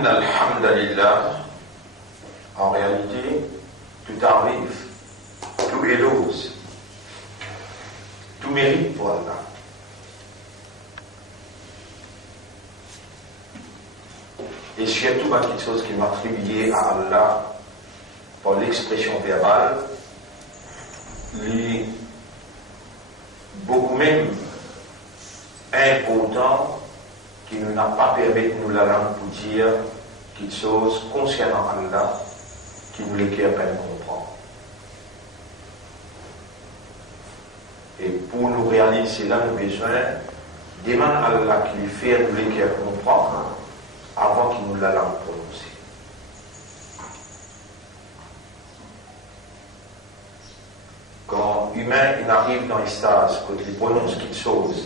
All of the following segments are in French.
Inna alhamdulillah, en réalité, tout arrive, tout élose, tout mérite pour Allah. Et surtout quelque chose qui m'a attribué à Allah par l'expression verbale, lui, beaucoup même important, qui ne nous n'a pas permis de nous la langue pour dire quelque chose concernant Allah qui nous les à peine comprendre. Et pour nous réaliser là, nous avons besoin demander à Allah qui lui fait nous les comprendre avant qu'il nous la langue prononcer. Quand l'humain arrive dans l'extase, quand il prononce quelque chose,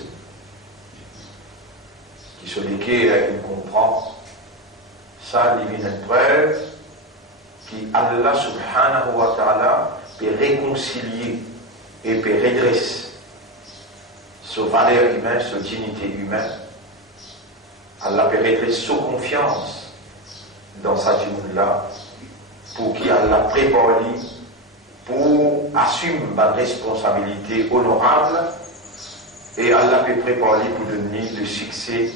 qui se lesquels il comprend, ça devient une preuve qu'Allah subhanahu wa ta'ala peut réconcilier et peut redresser sa valeur humaine, sa dignité humaine. Allah peut redresser sa confiance dans sa dignité-là, pour qu'Allah prépare pour assumer ma responsabilité honorable, et Allah peut préparer pour donner le succès,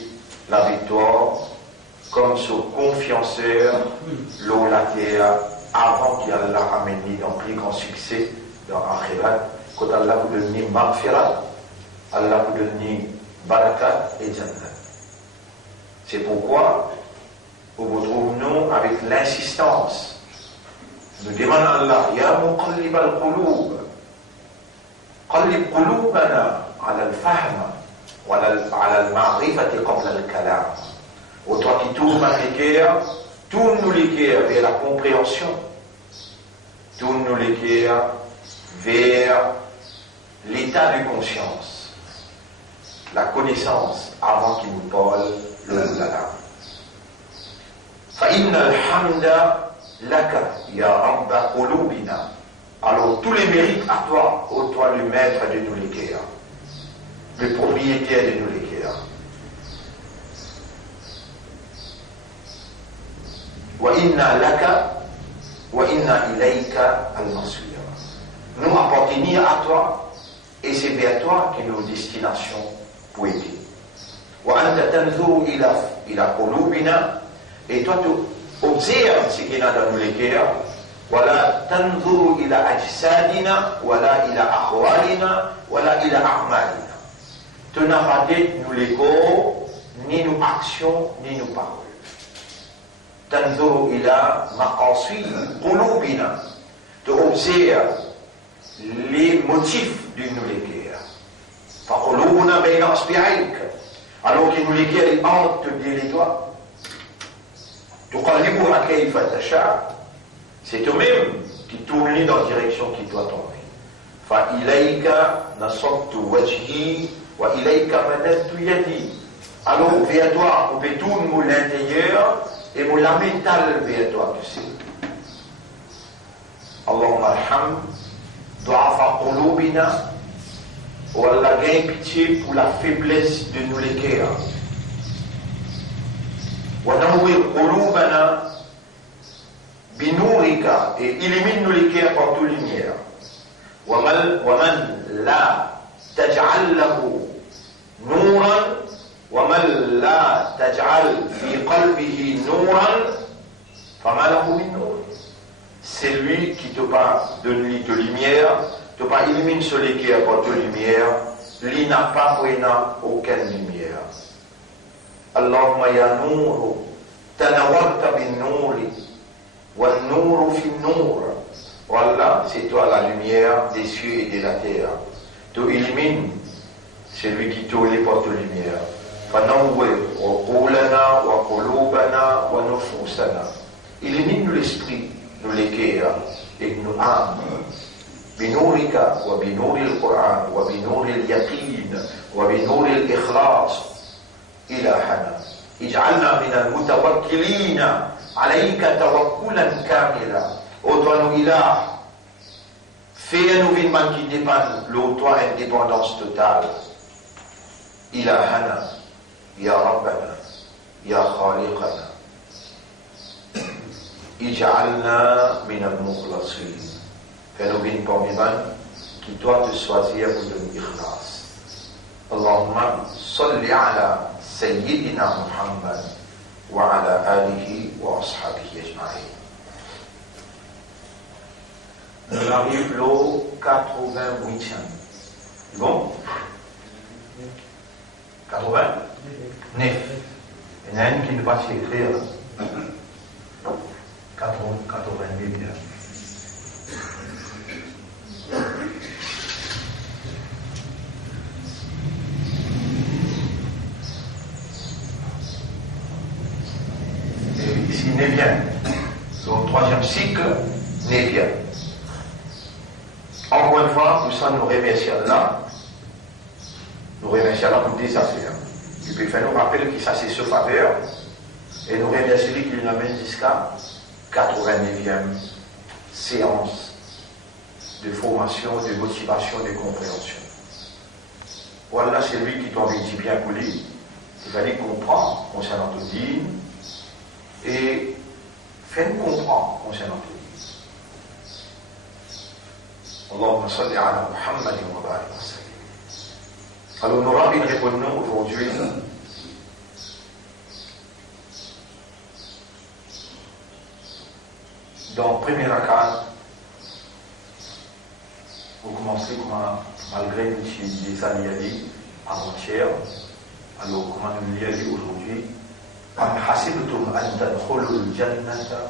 la victoire, comme son confianceur, l'eau la terre, avant qu'Allah amène dans plus grand succès dans l'akhirat. Quand Allah vous donne maghfirat, Allah vous donne barakat et jannat. C'est pourquoi nous vous trouvons avec l'insistance. Nous demandons à Allah, Ya muqallib al-qulub, qallib qulubana ala al-fahm, wa ala al-ma'rifati qabla al-kalam. Ô toi qui tournes les cœurs, tourne-nous les cœurs vers la compréhension, tourne-nous les cœurs vers l'état de conscience, la connaissance avant qu'il nous parle le lala. فَإِنَّ الْحَمْدَ لَكَ يَا رَبَّ قُلُوبِنَا. Alors tous les mérites à toi, ô toi le maître de nous les cœurs, le propriétaire de nous les cœurs. وَإِنَّا لَكَ وَإِنَّا إِلَيْكَ الْمَصِيرُ. Nous appartenir à toi, et c'est vers toi que nos destinations poétiques. وَأَنْتَ تَنْظُرُ إِلَى قُلُوبِنَا. Et toi tu observes ce qu'il y a dans nos cœurs. وَلَا تَنْظُرُ إِلَى أَجْسَادِنَا وَلَا إِلَى أَحْوَالِنَا وَلَا إِلَى أَعْمَالِنَا. Tu n'as pas dit nous les corps, ni nos actions, ni nos paroles. تنظر إلى مقاصد قلوبنا. Tu observes les motifs de nous les cœurs. فقلوبنا بين أصبعيك. Alors que nous les cœurs entre les doigts. تقلبها كيف تشاء. C'est toi-même qui tourne dans la direction qui doit tomber. فإليك نصبت وجهي وإليك مددت يدي. Alors vers toi on peut tourner l'intérieur et mon la mental vers toi, tu sais. Allahumma arham du'afa qulubina, ou Allah gagne pitié pour la faiblesse de nous les cœurs. Wa nawwir qulubana binurika, et illumine nous les cœurs par toute lumière. Wa man la taj'al lahu nuran, وَمَنْ لَا تَجْعَلْ فِي قَلْبِهِ نُورًا فَمَا لَهُ مِنْ نُورٍ. C'est lui qui te pas donne de lumière, te pas illumine sur les cœurs par ta lumière, lui n'a pas aucune lumière. Allahumma ya nour, tanawarta bin nouri, wa nour fi nour. Voilà, c'est toi la lumière des cieux et de la terre. Tu illumines, c'est lui qui te les par ta lumière. فنور عقولنا وقلوبنا ونفوسنا. Illumine l'esprit, nous les cœurs et nos âmes. بنورك وبنور القرآن وبنور اليقين وبنور الإخلاص إلهنا اجعلنا من المتوكلين عليك توكلا كاملا. Ô toi nous ilah, fais-nous vivre qui dépend de toi indépendance totale. إلهنا يا ربنا يا خالقنا Ij'alna min al-mukhlasin. Fais-nous une parmi qui doit te choisir pour le ikhlas. Allahumma salli ala Sayyidina Muhammad wa ala alihi wa ashabihi ajma'in. Nous arrivons au 88e. Bon? 89. Il y en a une qui ne va pas s'écrire. 89 bien. Et ici, Névien. Le troisième cycle, Névien. Encore une fois, nous sommes nous remercier Allah. Nous remercier Allah pour des affaires. Il peut faire nous rappeler que ça c'est ce faveur. Et nous remercier lui qui nous amène jusqu'à 89e séance de formation, de motivation, de compréhension. Voilà, c'est lui qui t'en dit bien pour lui. Il fallait comprendre concernant tout dit et faire-nous comprendre concernant tout. Allahumma salli ala Muhammad wa barik wa sallim. Alors nous rabbins répondons aujourd'hui dans le premier rakat, vous commencez malgré les années avant-hier, alors comment nous l'y allons aujourd'hui, Am hasibtum an tadkhulul jannata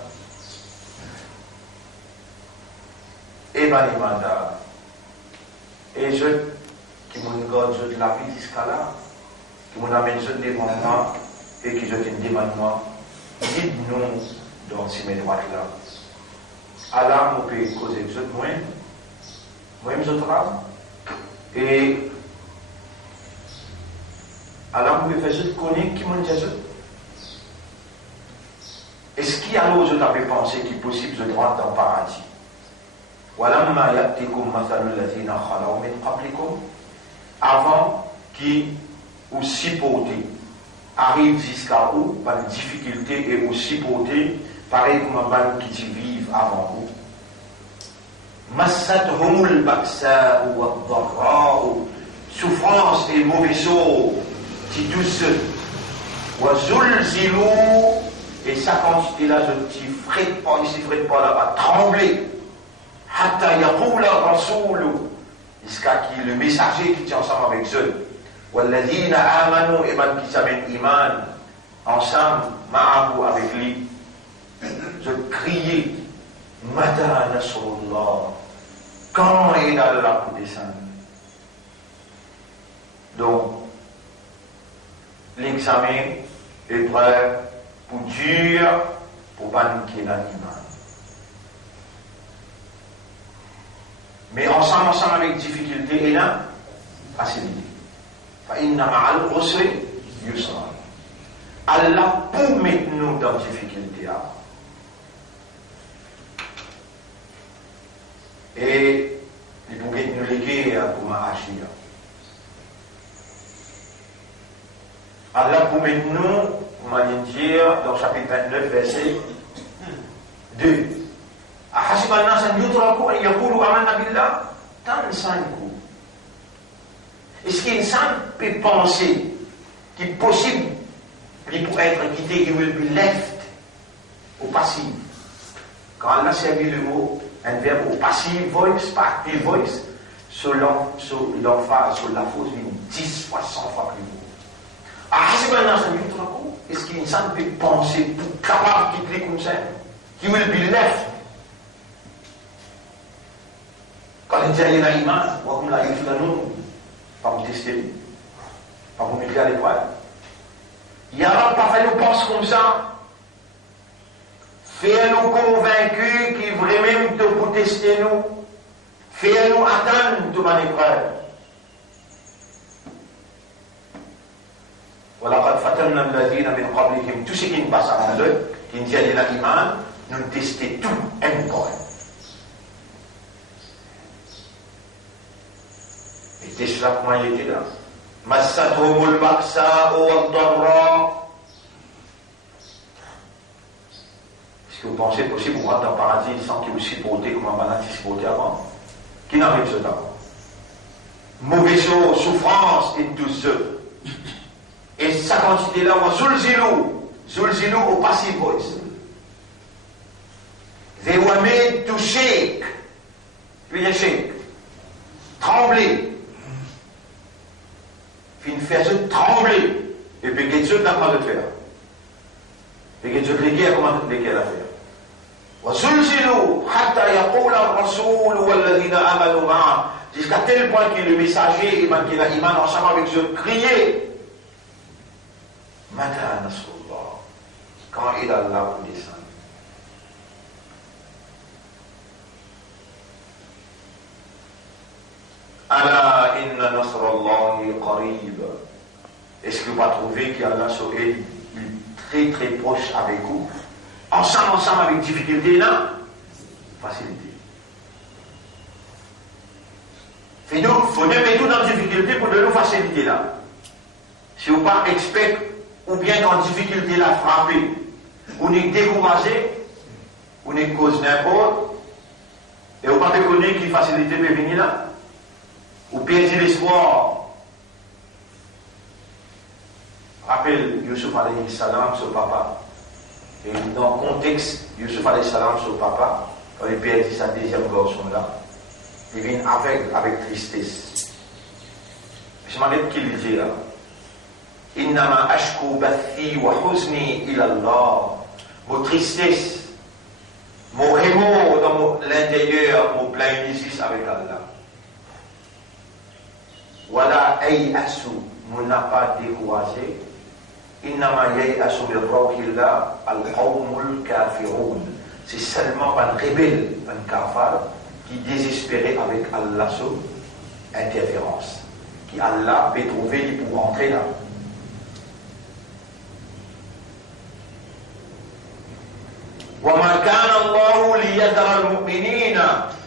Ebanimanda. Et je qui m'ont God je de la vie jusqu'à là, qui m'ont amené je devant moi et qui je te demande moi, guide-nous dans ces droites là. Allah nous peut causer je moi je travaille et Allah nous peut faire je connais qui m'ont dit je. Est-ce qu'il y a l'eau je t'avais pensé qu'il est possible de droite dans le paradis? وَلَمَّا يَأْتِكُمْ مَثَلُ الَّذِينَ خَلَوْا مِنْ قَبْلِكُمْ. Avant qui ou supporté arrive jusqu'à où par une difficulté et ou supporté pareil comme un ban qui vivent avant vous. مَسَّتْهُمُ الْبَأْسَاءُ وَالضَّرَّاءُ. Souffrance et mauvais sort qui douce. وَزُلْزِلُوا. Et ça quantité-là, je ne freine pas, ici freine pas là-bas, trembler. Hatta yaqula rasulu. Jusqu'à qui le messager qui tient ensemble avec eux. Walladhina amanu, et man qui s'amène iman, ensemble, ma'ahu avec lui. Je criais, Mata Nasrullah. Quand est Allah pour descendre? Donc, l'examen, épreuve, pour dur, pour paniquer l'animal. Mais ensemble avec difficulté et là, facilité. Fa'inna ma'al usri yusra. Allah pour mettre nous dans difficulté. Et il pour nous léguer pour agir. Allah pour mettre nous, on va dire dans chapitre 29, verset 2. أحسب الناس أن يتركوا أن يقولوا آمنا بالله تنسانكم. Est-ce qu'insan peut penser qu'il est possible pour être quitté, il will be left au passif? Quand Allah a servi le mot, un verbe au passif voice, pas active voice, sur l'emphase, sur la fausse ligne, 10 fois, 100 fois plus haut. أحسب الناس أن يتركوا. Est-ce qu'insan peut penser pour capable de quitter comme ça? He will be left. Quand il dit à l'iman, on l'a dit là nous, pas vous tester, pas vous mettre à l'épreuve. Il n'y a pas fait nous penser comme ça. Fais-nous convaincus qu'il vraiment de vous tester nous. Fais-nous attendre de mon épreuve. Voilà, quand fatanna alladhina min qablihim, tout ce qui nous passe avant eux, qui nous dit à l'iman, nous tester tout encore. Et cela, comment il était là? Massatuhumul ba'sa'u wad-darra. Est-ce que vous pensez possible pour rentrer dans le paradis sans qu'il vous supporte comme un malade qui supportait avant? Qui n'arrive ce temps? Mauvaise chose, souffrance et tout ça. Et sa quantité là, on Zulzilu au passive voice. They were made to shake. Puis les shake. Trembler. Puis une faire trembler. Et puis qu'est-ce que tu as de faire? Et qu'est-ce que tu as comment tu as faire? وزلزلوا حتى يقول الرسول والذين آمنوا معه, jusqu'à tel point que le messager et qui a iman ensemble avec eux criait Mata Nasrullah, quand il a Allah pour descendre. Ala inna nasrallahi qarib. Est-ce que vous pas trouvé qu'Allah est très très proche avec vous? Ensemble avec difficulté là, facilité. Il faut nous mettre dans la difficulté pour de nous faciliter là. Si vous pas expert ou bien dans la difficulté là frappé, ou n'est découragé, ou n'est cause n'importe, et vous pas connaître qui facilité peut venir là, ou perdre l'espoir. Rappelle Yusuf alayhi salam, son papa. Et dans le contexte, Yusuf alayhi salam, son papa, quand il perdit sa deuxième garçon là, il vient avec tristesse. Je m'en ai dit qu'il dit là. Innama ashku bathi wa huzni ila Allah. Mon tristesse, mon remords dans l'intérieur, mon plein d'injustice avec Allah. Wala asu, mon n'a pas découragé. Innama yai'asu min rawhillah al-qawmul kafirun. C'est seulement un rebelle, un kafar, qui désespérait avec Allah son interférence. Qui Allah peut trouver pour entrer là. وَمَا كَانَ اللَّهُ لِيَذَرَ الْمُؤْمِنِينَ.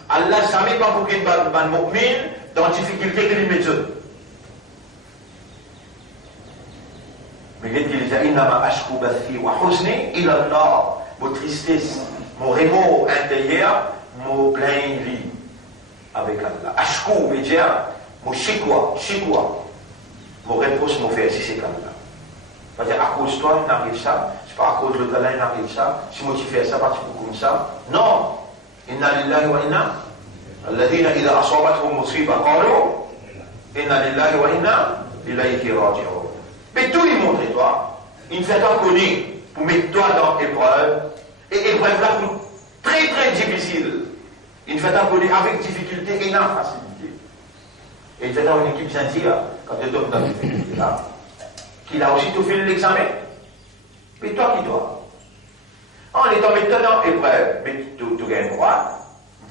Allah ne savait pas pour qu'il y ait un mu'min dans la difficulté qu'il met. Mais il dit innama ashku bathi wa huzni ila Allah. Mon tristesse, mon remords intérieur, mon plein vie avec Allah. Ashku veut dire mon shikwa, mon réponse, mon faire si c'est comme là. C'est-à-dire à cause de toi, il n'arrive ça, c'est pas à cause de l'autre, il n'arrive ça, si moi tu fais ça, pas tu peux comme ça. Non! Inna lillahi wa inna alladhina idha asabathum musiba qalu inna lillahi wa inna ilayhi raji'un. Mais tout il montre toi, il fait un connu pour mettre toi dans l'épreuve, et épreuve là très très difficile. Il fait un connu avec difficulté et non facilité. Et il fait une équipe gentille, quand tu tombes dans la difficulté là, qu'il a aussi tout fait l'examen. Mais toi qui dois. En étant maintenant dans l'épreuve, mais tu gagnes droit,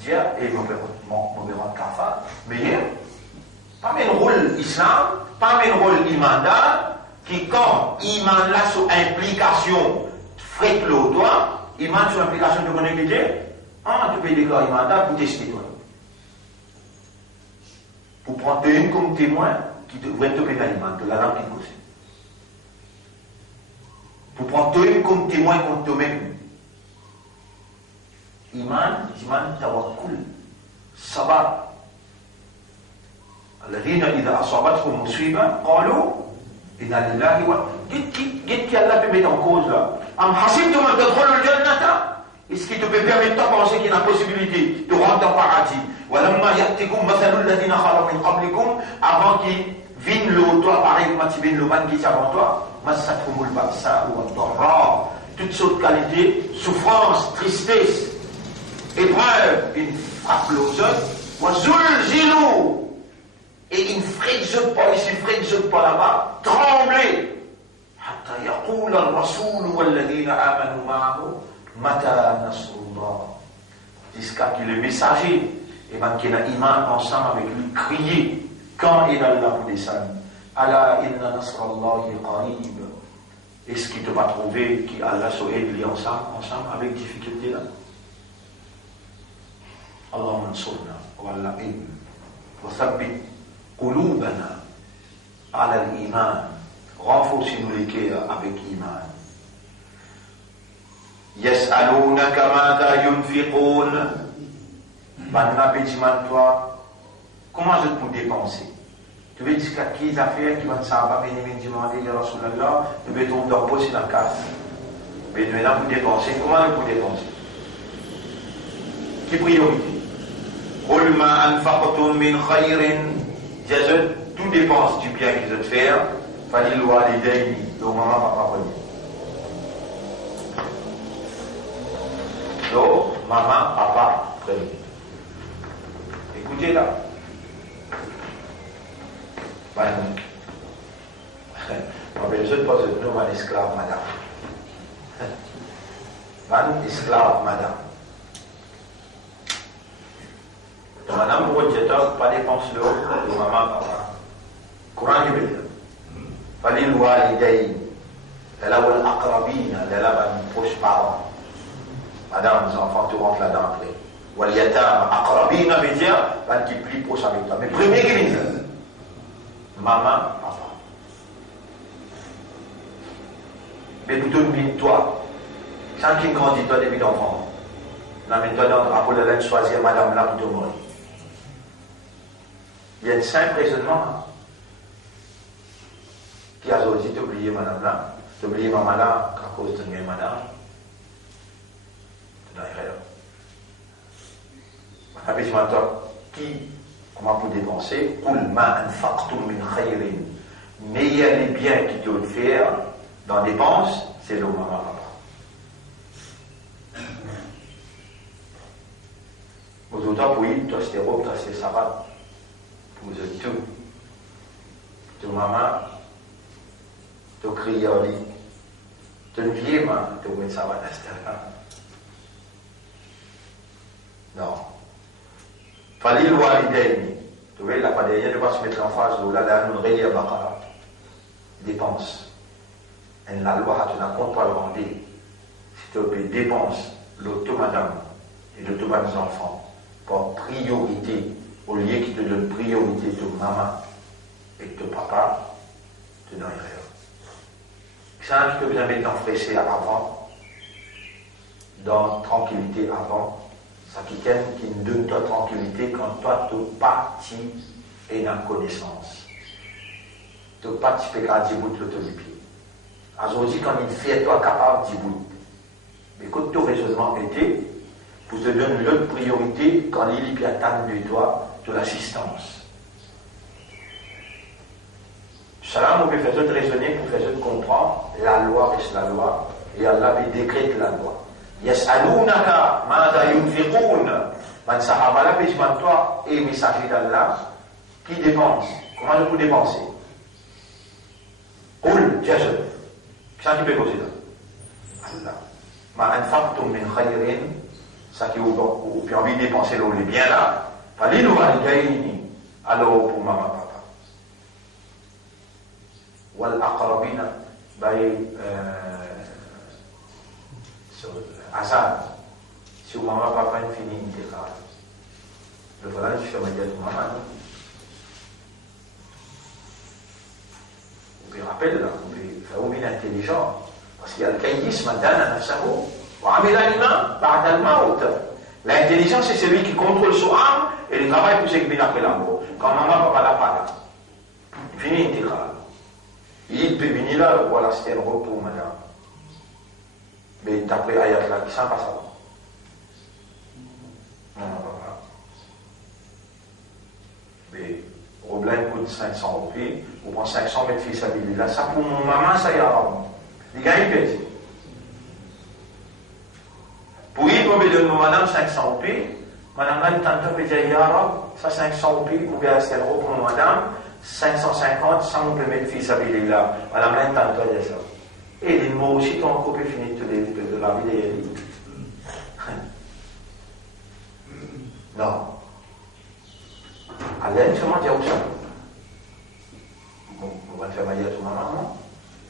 dire, et mon rendre kafar, mais pas un rôle islam, pas un rôle imandal, qui quand iman là sur implication frais le toi, iman sur implication de connectivité, tu peux déclarer iman pour tester toi. Pour prendre une comme témoin qui devrait te payer l'iman, de la langue qui cause. Pour prendre une comme témoin contre toi-même. Iman tawakkul, sabar. الذين إذا أصابتهم مصيبة قالوا إنا لله قلت qu'Allah peut mettre en cause là. Am hasibtum an tadkhulul jannata. Est-ce qu'il te peut permettre de penser qu'il y a une possibilité de rentrer dans le paradis? Walamma ya'tikum mathalul ladhina khalu min qablikum, avant qu'il vienne l'autre pareil comme tu viens le ban qui est avant toi, massathumul ba'sa wa dharra. Toutes sortes de qualités, souffrance, tristesse, épreuve, une frappe aux autres, wa zulzilu. Et une frayeur pas ici, frayeur pas là-bas, trembler. حتى يقول الرسول والذين آمنوا معه متى نصر الله. Jusqu'à que le messager et même qu'il a iman ensemble avec lui crier quand il a là pour descendre. Ala inna nasrallahi qarib. Est-ce qu'il te va trouver qu'Allah soit aidé ensemble avec difficulté là? Allahumma ansurna wa Allah aidna wa thabbit قلوبنا على الإيمان. Renforcez-nous les cœurs avec iman. Yas'alunaka madha yunfiqun. Maintenant, toi, comment je peux dépenser? Tu veux dire qu'à qui les affaires qui vont savoir, mais ils me demander, ya Rasulallah, nous mettons dans poche dans la case. Mais maintenant, pour dépenser, comment nous pouvons dépenser? Qui priorité? Qul ma anfaqtum min khayrin. Tout dépense du bien qu'ils ont fait, falil walidayni, donc maman, papa, premier. Donc, maman, papa, premier. Écoutez là. Je ne pose le nom à l'esclave, madame. Esclave, madame. Madame, pour le pas dépense le de maman, papa. Courant du bénin. Fallait le walidayn. Elle a eu l'akrabine, elle a une proche parent. Madame, les enfants, tu rentres là-dedans après. Waliyatam, akrabine, veut dire, elle qui plie proche avec toi. Mais premier qui vient, maman, papa. Mais plutôt toi. Sans qu'il grandit, toi, depuis l'enfant. Là, maintenant, après le laine, choisir madame là pour te mourir. Il y a un simple raisonnement. Qui a osé t'oublier madame là, t'oublier maman là, à cause de mes madame. Tu n'as rien. Maintenant, toi, qui, comment pour dépenser? Qul ma anfaqtum min khayrin. Mais il y a les biens qui doivent faire dans dépenses, c'est le maman papa. Aux autres, oui, toi c'est robe, toi c'est savate. Vous êtes tout. Tu maman, tu cries au lit. Tu ne viens pas, tu mets savate à ce temps-là. Non. Fallait le walidayn. Tu vois, il n'a pas derrière, ne pas se mettre en face de là, nous réveiller à Bakara. Dépense. Et la loi, tu n'as compte pas le rendre. Si tu veux dépense, l'auto madame et l'auto mes enfants, pour priorité, au lieu qui te donne priorité de maman et de papa, tu n'as rien. Ça, tu peux bien mettre dans avant, dans tranquillité avant. Ça qui nous donne ta tranquillité quand toi tu parti et dans connaissance. Tu participes à dire bout de pied. Aujourd'hui, quand il fait toi capable de bout. Mais quand ton raisonnement était, pour te donner l'autre priorité quand il attend de toi de l'assistance. Salam, on peut faire autre raisonner pour faire autre comprendre. La loi reste la loi et Allah décrète la loi. Yas'alunaka madha yunfiqun. Man sahaba la pêche toi et messager d'Allah qui dépense. Comment je peux dépenser? Qul jazab. Qu'est-ce qui peut causer là? Allah. Ma anfaqtum min khayrin. Ça qui a envie de dépenser les biens là. Fallait nous valider. Alors pour maman papa. Wal aqrabina by Azad, si au maman papa une fini une déclare, le voilà, je fais ma diète au maman. Vous pouvez rappeler là, vous pouvez faire au bien intelligent, parce qu'il y a le caïdisme, madame, un cerveau. L'intelligence, c'est celui qui contrôle son âme et le travail pour ce qui vient après la mort. Quand maman papa l'a pas là, il finit une déclare. Il peut venir là, voilà, c'était un repos, madame. Mais d'après Ayat là, qui s'en passe avant. Non, pas. Mais Roblin coûte 500 roupies, vous prenez 500 mètres fils à Billy. Là, ça pour mon maman, ça y a avant. Les gars, ils pèsent. Pour y tomber de mon madame 500 roupies, madame là, il tente de dire, ça 500 roupies, vous pouvez rester le pour mon madame, 550, 100 mètres fils à Billy là. Madame là, il tente de dire ça. Et les mots aussi t'ont coupé fini de la vie des élites. Non. Allah, seulement dire où ça. On va faire mailler à tout maman, non?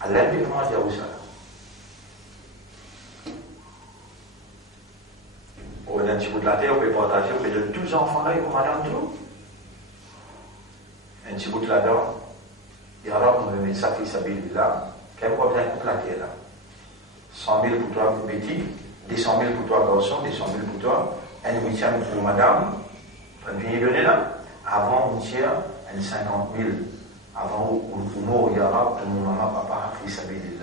Allah, comment dire où ça. On a un petit bout de la terre, on peut partager, on peut donner tous les enfants là, et pour madame tout. Un petit bout de là-dedans. Et alors, on va mettre sa fille, sa bille là. Quel problème coupe la terre là? 100 000 pour toi, Betty, des 100 000 pour toi garçon, des 100 000 pour toi, un huitième pour madame, un donné là, avant un tiers, un 50 000, avant un mot au Yara, pour mon maman, papa, fils, ça veut dire.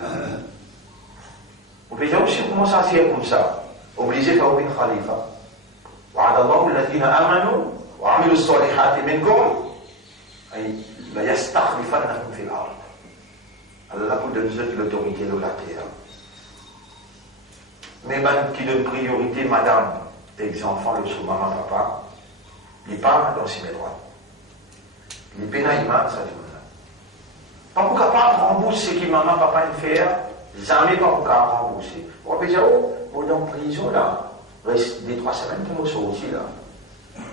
Vous pouvez dire aussi comment ça c'est comme ça, obligé de faire une khalifa. وعد الله الذين آمنوا وعملوا الصالحات منكم أي ليستخلفنهم في الأرض. Allah vous donne l'autorité de la terre. Mais ben, qui donne priorité, madame, des enfants, le sous maman, papa, il parle dans ses droits. Il pénaïman, ça dit maintenant. Pas pour capable rembourser ce que maman, papa, il fait, jamais pas pour capable rembourser. On va dire, oh, dans la prison, là, reste des 3 semaines pour nous sortir, là.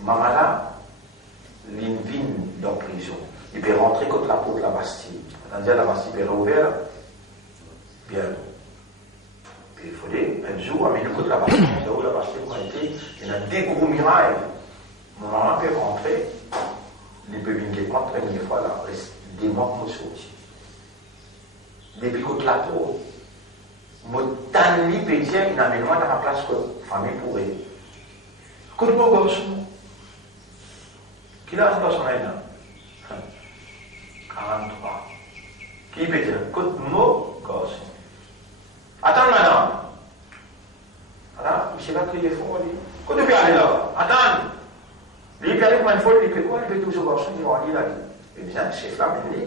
Maman, là, il vient dans la prison. Il peut rentrer contre la porte de la Bastille. On a dit la Bastille peut rouvrir. Bien. Puis il fallait, un jour, à milieu de la Bastille, là où la Bastille a été, il y a des gros mirailles. Mon maman peut rentrer, il peut venir la première fois, là, reste des mois pour sortir. Depuis contre la porte, mon tani peut dire, il n'amène pas dans la place que la famille pourrait. Côté mon garçon, qui l'a ce garçon là? 43. Qui peut dire, écoute, mot, gosse. Attends, madame. Voilà, monsieur va crier fort, lui. Quand tu peux aller là, attends. Lui, il aller comme une folle, il peut quoi? Il peut toujours garçon, il va aller là. Et bien, c'est flamme, il dit.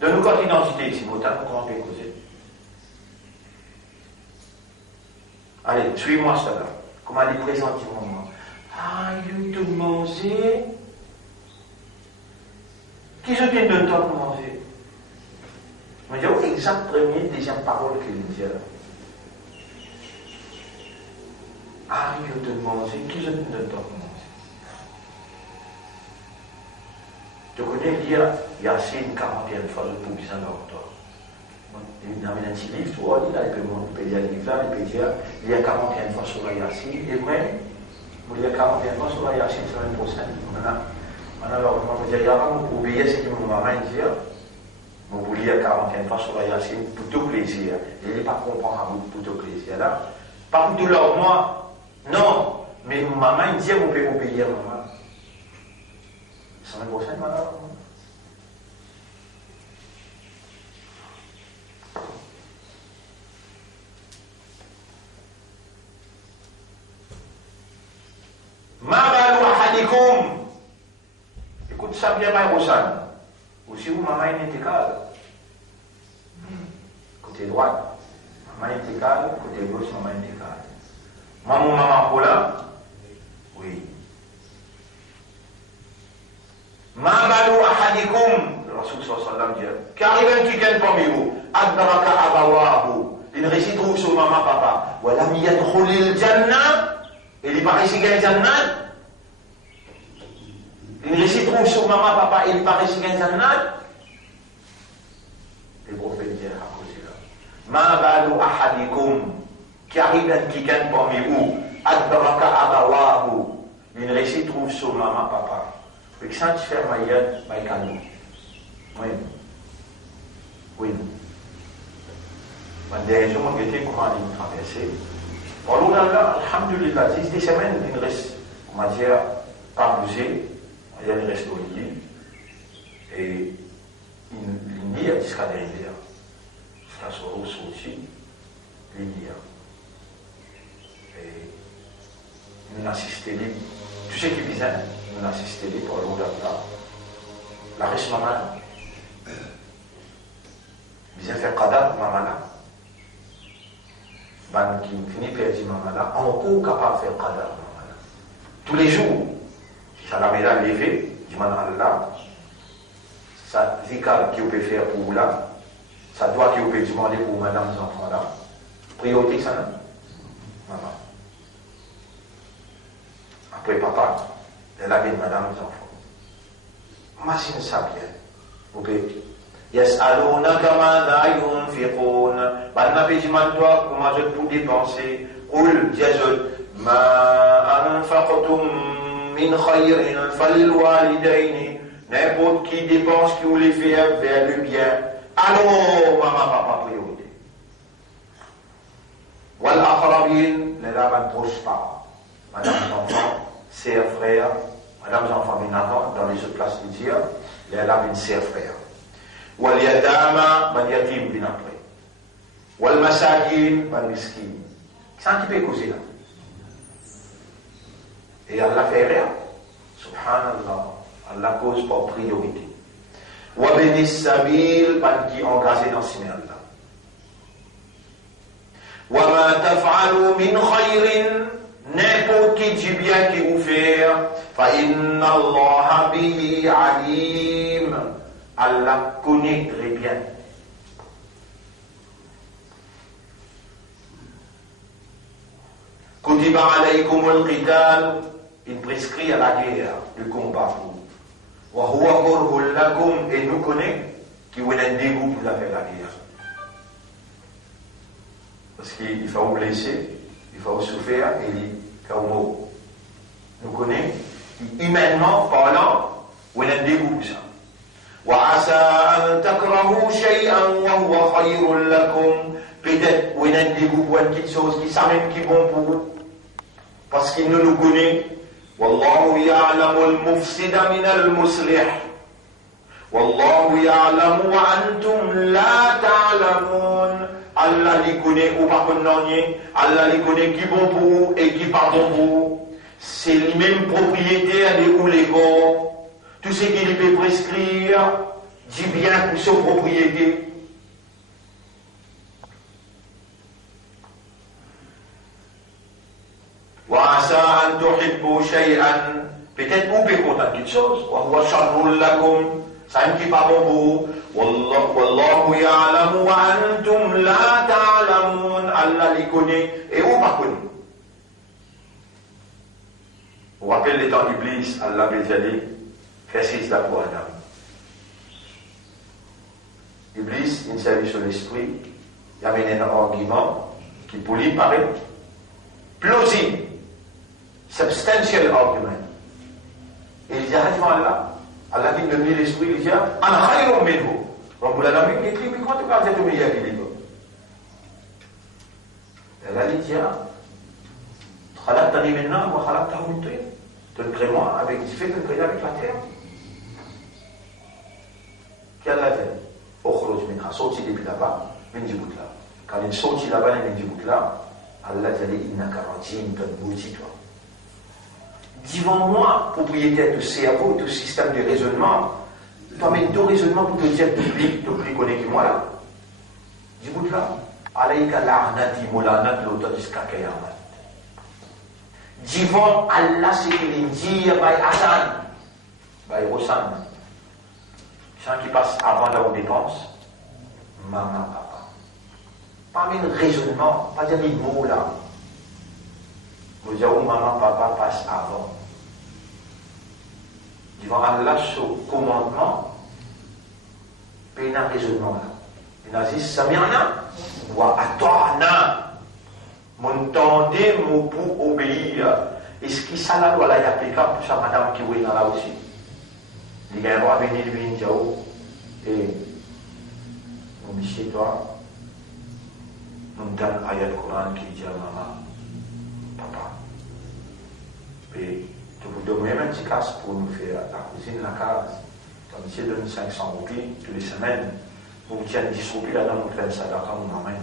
Donne-nous carte d'identité ici, comment on peut causer. Allez, suis-moi ça là. Comment aller présenter mon moment. Ah, il te manger. Qui je viens de temps pour manger? Je me dis, oh, exact, première, deuxième parole qu'il dit là. Ah, il te manger. Qui je viens de temps pour manger? Tu connais lire Yassine une 41 fois pour bien l'auteur. Il amène un petit livre, tu vois, il peut lire le livre là, il peut dire, il y a 41 fois sur la Yassine, et vrai, il y a 41 fois sur la Yassine semaine prochaine. Alors, on va dire, pour oublier ce que mon maman dit, on vous lire 41 fois sur la Yassine pour tout plaisir. Il n'est pas comprendre pour tout plaisir là. Pas pour tout leur moi, non, mais mon maman dit, on peut obéir maman. Semaine prochaine, maman. Ma balu ahadikum. Écoute ça bien, ma Rosanne. Aussi, vous, maman, il était calme. Côté droit, maman était calme. Côté gauche, maman était calme. Maman, pour là? Oui. Ma balu ahadikum. Le Rasul sallallahu alayhi wa sallam dit, car il y a un qui parmi vous, adbaraka abawahu. Il récite sur maman, papa. Wa lam yadkhulil jannah. Il est pas ici qu'il y a un jannah. Il récite sur maman, papa, il paraît si gagne jannat. Les prophètes disent à cause de là. Ma balu ahadikum, qui arrive à quelqu'un parmi vous, adbaraka abawahu. Il récite sur maman, papa. Et que ça, tu fais maïen, maïkanou. Oui. Oui. Des jours, on était comment il traversait. Pour nous, là, alhamdulillah, 10 semaines, il reste, on va dire, pas bougé. Il y a des restos liés et il n'y a jusqu'à derrière. Jusqu'à ce qu'on sortit, il y a. Et nous assistons, tout ce qui vient, nous assistons pour l'autre là. La reste maman. Ils ont fait qadar maman là. Ben qui finit par dire maman là, encore capable de faire qadar maman là. Tous les jours. Ça la met là, levé, du man Allah, ça zikar qui peut faire pour vous là, ça doit qui peut demander pour madame les enfants là. Priorité ça, non? Maman. Après papa, elle a bien madame les enfants. Machine ça bien. Vous pouvez. Yas'alunaka madha yunfiqun. Banna péjiman toi, comment je peux dépenser? Qul, diazot, ma anfaqtum. Min khayrin falil walidaini, n'importe qui dépense qui vous les fait vers le bien. Allons, maman, papa, priorité. Wal akhrabin, les lames proches pas. Madame enfants, sœurs, frères, madame enfants binatan, dans les autres places de dire, les lames sœurs, frères. Wal yatama, ban yatim binapre. Wal masakin, ban miskin. C'est un petit peu causé là. Et Allah fait rien. Subhanallah. Allah cause par priorité. Wa benis sabil, ban qui engagé dans ce là. Wa ma taf'alu min khayrin, n'importe qui dit bien qui vous fait, fa inna Allah bihi alim. Allah connaît très bien. Kutiba alaykum al-qital, il prescrit à la guerre, le combat pour vous. Wa huwa kurhun lakum, et nous connaît qui vous êtes dégoût pour la faire la guerre. Parce qu'il faut vous blesser, il faut vous souffrir, et il faut vous mourir. Nous connaît, humainement parlant, vous êtes dégoût pour ça. وعسى أن تكرهوا شيئا وهو خير لكم. Peut-être vous êtes dégoût pour une petite chose qui savent même qui est bon pour vous. Parce qu'il ne nous connaît. والله يعلم المفسد من المصلح. والله يعلم وأنتم لا تعلمون. Allah les connaît ou pas connaît. Allah les connaît qui est bon pour vous et qui n'est pas bon pour vous. C'est le même propriétaire de où les gars. Tout ce qu'il peut prescrire, dit bien pour ses propriétés. وعسى أن تحبوا شيئا, peut-être vous pouvez contenter quelque chose, وهو شر لكم, ça ne qui pas bon pour vous. والله يعلم وأنتم لا تعلمون. Allah les connaît et vous pas connaît. On rappelle les temps d'Iblis, Allah bézali, fait 6 là pour Adam. Iblis, il s'agit sur l'esprit, il amène un argument qui pour lui paraît plausible, substantial argument. Et il dit à Allah, Allah dit de donner l'esprit, il dit Ana khayrun minhu. Rabbul Alamin, il dit, mais quand tu parles de tout meilleur qu'il est bon. Et Allah dit, khalaqtani min nar wa khalaqtahu min tin. Tu le crées moi avec du fait de le créer avec la terre. Qu'elle a fait Okhruj minha, sorti depuis là-bas, min Djibouti là. Quand il sortit là-bas, min Djibouti là, Allah dit innaka rajim, tu es maudit toi. Devant moi, propriétaire de cerveau, de système de raisonnement, tu amènes deux raisonnements pour te dire que tu plus connais que moi là. Djibouti là, alayka la'nati mulanat l'auteur jusqu'à Kayamat. Devant Allah, c'est qu'il dit, by Hassan, by Rosan. Gens qui passent avant leur dépense, maman, papa. Pas même raisonnement, pas dire les mots là. Vous dire où maman, papa passe avant. Devant Allah, ce commandement, il y a un raisonnement là. Il y a un Samirna, ou Atona. M'entendez mon pour obéir. Est-ce que ça la loi là est applicable pour sa madame qui est là aussi? Il y a un droit à venir lui dire et mon monsieur toi, nous donne ayat Coran qui dit à maman, papa, et tu vous donnes un petit casse pour nous faire la cuisine, la case. Ton monsieur donne 500 roupies toutes les semaines. Vous me tiens 10 roupies là-dedans, vous faites ça d'accord, mon maman,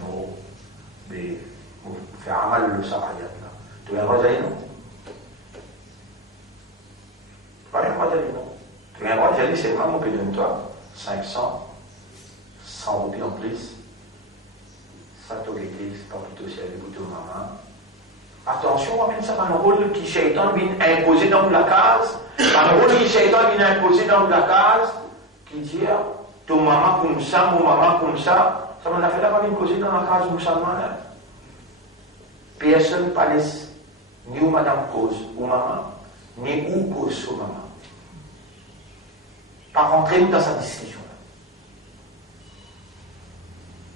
mais vous faites un mal le sarayat là. Tu viens voir d'aller non? Tu viens voir d'aller non? Tu viens voir d'aller, c'est vraiment que donne-toi 500, 100 roupies en plus. Ça t'aurait-il, c'est pas plutôt si elle est plutôt maman. Attention, même ça, un rôle qui Shaitan vient imposer dans la case. Un rôle qui Shaitan vient imposer dans la case, qui dit, ton maman comme ça, mon maman comme ça, ça m'a fait là-bas une cause dans la case musulmane. Personne ne laisse ni où madame cause ou maman, ni où cause ou maman. Pas rentrer dans sa discussion.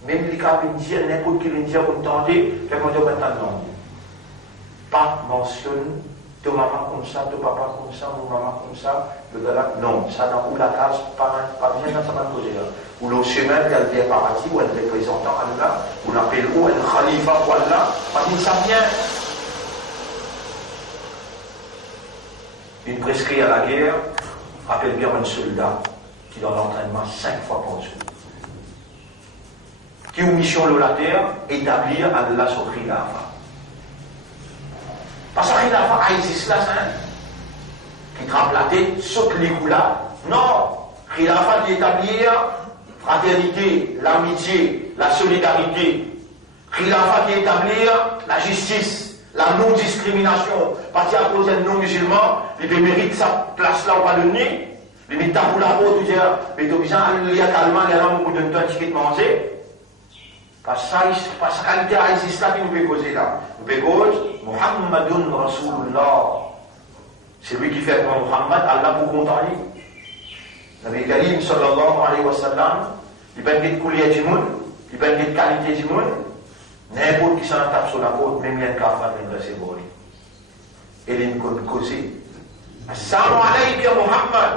Même les cas indien, n'importe quel indien, vous entendez, faites-moi dire maintenant non. Pas mentionne ton maman comme ça, ton papa comme ça, mon maman comme ça, le gars là, non, ça dans où la case, pas bien dans ça m'a posé là. Ou le chemin qui a le paradis, ou un représentant Allah, ou l'appelle où, un khalifa ou Allah, pas dit ça vient. Une prescrit à la guerre, rappelle bien un soldat qui dans l'entraînement 5 fois par jour. Qui a une mission de la terre, établir Allah sur Khilafa. Parce que Khilafa a existé là, qui trappe la tête, saute les coups là. Non, Khilafa d'établir fraternité, l'amitié, la solidarité. Khilafa d'établir la justice, la non-discrimination. Parce qu'à cause d'un non-musulman, il mérite sa place là ou pas de nez. Il met tabou la peau, tout dire, mais tu as il y a calmement, il y a beaucoup de temps qui est mangé. Parce que la qualité a existé là qui nous peut poser là. Nous peut poser Muhammadun Rasulullah. C'est lui qui fait Muhammad, Allah pour contenter. Nabi Karim sallallahu alayhi wa sallam, il peut être coulier du monde, il peut être qualité du monde. N'importe qui s'en tape sur la côte, même il y a un café qui est bon. Et il y a une causée. Assalamu alaykum Muhammad.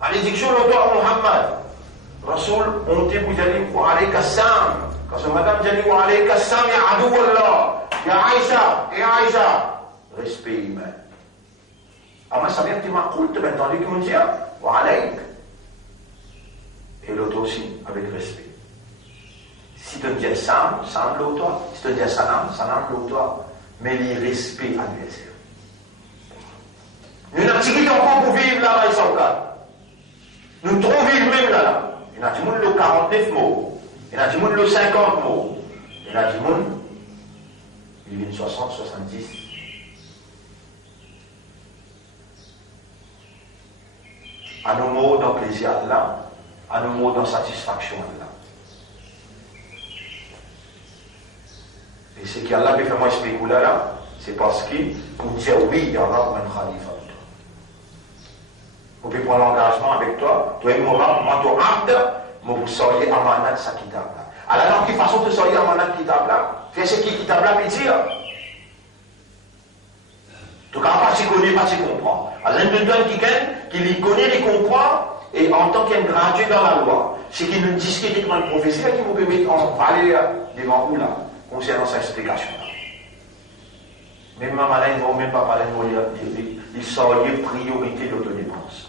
Malédiction de toi Muhammad. Rasoul, on te vous allez wa alayka salam. Quand ce matin, vous allez wa alayka salam ya adou Allah. Ya Aïcha. Respect humain. Alors, moi, ça vient que tu m'as coulé, tu m'as entendu qu'ils m'ont dit, wa alayk. Et l'autre aussi, avec respect. Si tu me dis salam, salam l'autre. Si tu me dis salam, salam l'autre. Mais les respects adversaires. Nous n'avons pas encore pour vivre là-bas, ils sont là. Nous trouvons vivre même là. Il y en a du monde le 49 mots. Il y en a du monde le 50 mots. Il y en a du monde, il vient 60, 70. À nos mots dans plaisir là, à nos mots dans satisfaction là. Et ce qui Allah fait moi expliquer là, c'est parce qu'il pour dire oui, il y en a pour un khalifa. Vous pouvez prendre l'engagement avec toi, toi et moi, toi, abd, mais vous seriez amanat sa kitab là. Alors, de quelle façon tu seriez amanat kitab là? Fais ce qui kitab là, puis dire. En tout cas, pas si connaît, pas si comprend. Alors, l'un de qui les connaît, les comprend, et en tant qu'un gradué dans la loi, c'est qu'il nous discute avec le professeur qui vous peut mettre en valeur devant vous là, concernant cette explication là. Même ma malin, ils ne vont même pas parler de il seriez priorité d'autodépense.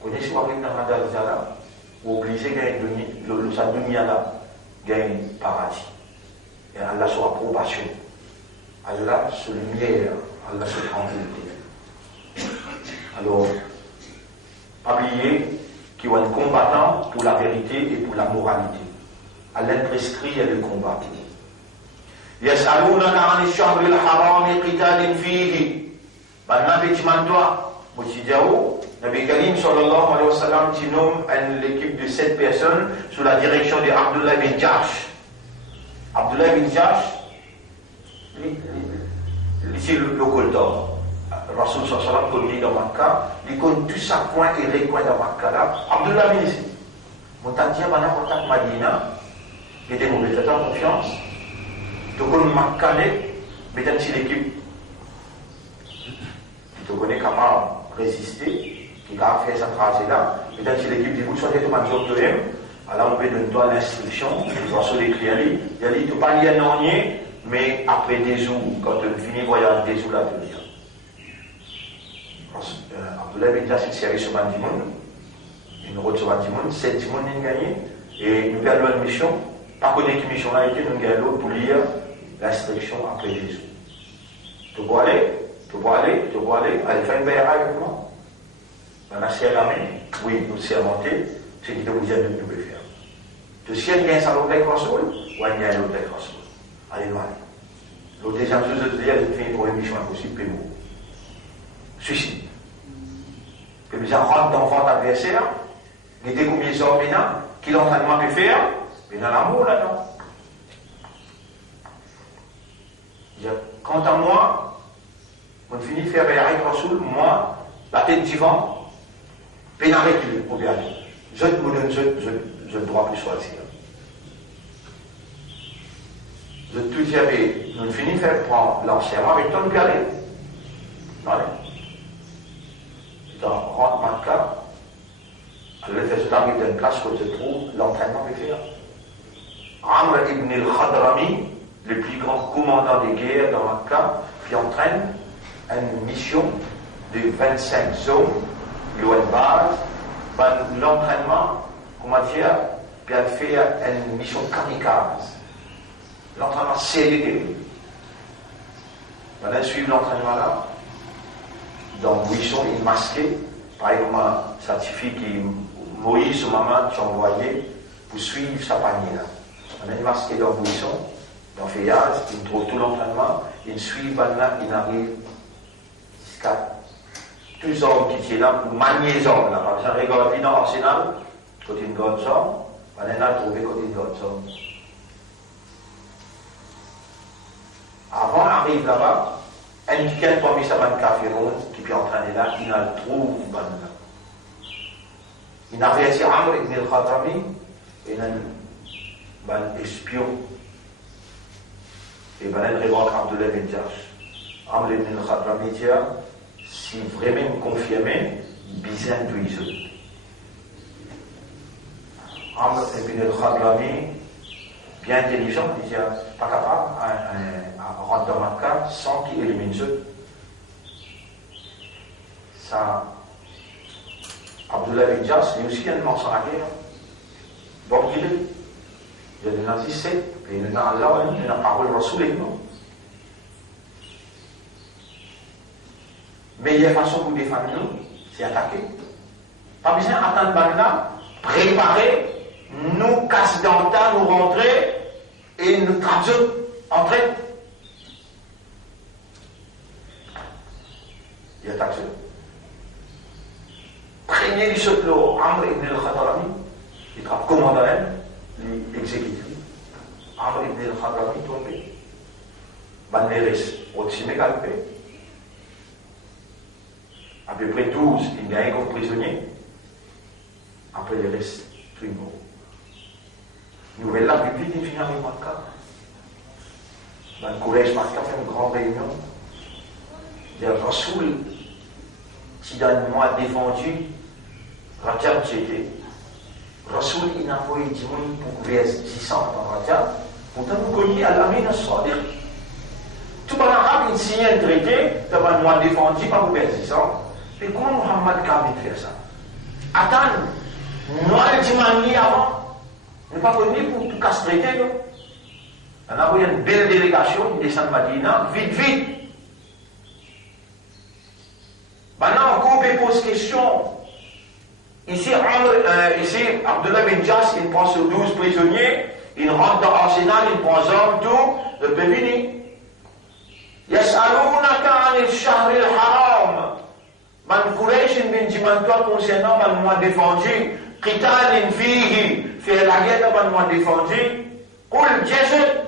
Vous connaissez quoi avec Namada Zala? Vous obligez de gagner le Sadunia là, gagner paradis. Et Allah sur approbation. Allah sur lumière, Allah sur tranquillité. Alors, pas oublier qu'il y a un combattant pour la vérité et pour la moralité. Allah prescrit le combat. يسألونك عن الشهر الحرام قتال فيه بالنبي تمانتوا Moutidiao, Nabi Karim sallallahu alayhi wa sallam qui nomme l'équipe de 7 personnes sous la direction de Abdullah bin Jahsh. Abdullah bin Jahsh, c'est le Koldor. Rasul sallallahu alayhi wa sallam connaît dans Makkah, il connaît tout ça coin et les coins dans Makkah là. Abdullah bin ici. Montadia bana contact Madina, il était mauvais, faites confiance. Donc on Makkah, mais dans l'équipe, tu connais capable résister, qui a fait cette phrase-là, et dans l'équipe dit, vous soyez tout le monde de même, alors on peut donner toi l'instruction, tu vas sur l'écrit, il a dit, tu ne pas lire non, mais après des jours, quand tu finis le voyage, des jours là, tu lire. Abdullah bin Jahsh, c'est série sur Bandimoun, une route sur Bandimoun, 7 Dimoun n'a gagné, et nous perdons une mission, pas connaître quelle mission a été, nous gagnons l'autre pour lire l'instruction après des jours. Tu peux aller, allez faire une baïra avec moi. On a serré la main, oui, nous sermenté, c'est ce qui te vous dit de nous faire. Tu sais, il y a un salon avec Rasoul, ou il y a un autre avec Rasoul. Allez, nous allons. L'autre deuxième chose de te dire, c'est de faire une mission impossible, puis mot. Suicide. Puis nous rentre dans votre adversaire, les découvrir sur Bénin, qui l'entraînement peut faire, mais dans l'amour là-dedans. Quant à moi, on finit de faire avec Rasoul, moi, la tête du vent, pénaré qui pour bien aller. Je ne dois plus choisir. de tout diabète, nous finissons par prendre l'enseignement avec ton galé. Allez. Dans rentre Makka, le résultat d'une classe où se trouve l'entraînement de faire. Amr ibn al-Khadrami, le plus grand commandant des guerres dans Makka, qui entraîne une mission de 25 zones, une base, l'entraînement, comment dire, puis elle fait une mission kamikaze. L'entraînement sérieux. On suit l'entraînement là. Donc, buisson, il est masqué. Par exemple, ça suffit que Moïse, au moment qui envoyé pour suivre sa panier là. On est masqué dans le buisson, dans le feuillage, il trouve tout l'entraînement, il suit là, il arrive jusqu'à tous les hommes qui sont là pour manier les hommes là. Par exemple, regardez dans l'arsenal, côté une grande somme, on est là trouvé côté une grande somme. Avant d'arriver là-bas, un week-end parmi sa bande caféron qui peut entraîner là, il a le trouve là. Il a averti Amr ibn al-Khadrami et un espion. Et il a révélé Abdullah bin Jahsh. Amr ibn al-Khadrami dit si vraiment confirmé, bizarre d'oiseau. Amr ibn al-Khadrami, bien intelligent, il dit pas capable à rentrer dans Makka sans qu'il élimine ceux. Ça, Abdullah bin Jahsh, lui aussi, il a demandé sur la guerre. Donc il y a des nazis, et il y a Allah, il y a la parole Rasoul et non. Mais il y a une façon pour défendre nous, c'est attaquer. Pas besoin d'attendre Bagdad, préparer, nous casser dans le temps, nous rentrer et nous traduire, entrer. Il attaque ça. Premier du château, Amr ibn al-Khadrami, il trappe commandant, il exécute. Amr ibn al-Khadrami tombé. Banderes, au-dessus de Galpé. À peu près 12, il gagne comme prisonnier. Après le reste, tout est mort. Nouvelle là, plus vite, il finit avec Makka. Dans le collège Makka, fait une grande réunion. Il y a Rasoul qui dans le mois défendu, Rajab j'étais. Rasoul, il a envoyé du monde pour vers 600 dans Rajab, pour nous cogner à la mine Sadiq. Tout le monde a signé un traité, devant le mois défendu, pas pour vers 600. Et comment Muhammad Kabit fait ça? Attends, nous allons dire avant, nous ne pas connu pour tout casser traité, non? On a envoyé une belle délégation, une descend de Madina, vite, vite. Maintenant, on pose question. Ici, Abdullah bin Jahsh, il prend sur 12 prisonniers, il rentre dans l'arsenal, il prend armes, tout, le peut venir. Yas'alunaka 'anil shahril haram. Man Quraysh bin Jimantois concernant le mois défendu, qitalin fihi, fait la guerre dans le mois défendu. Qul jazat.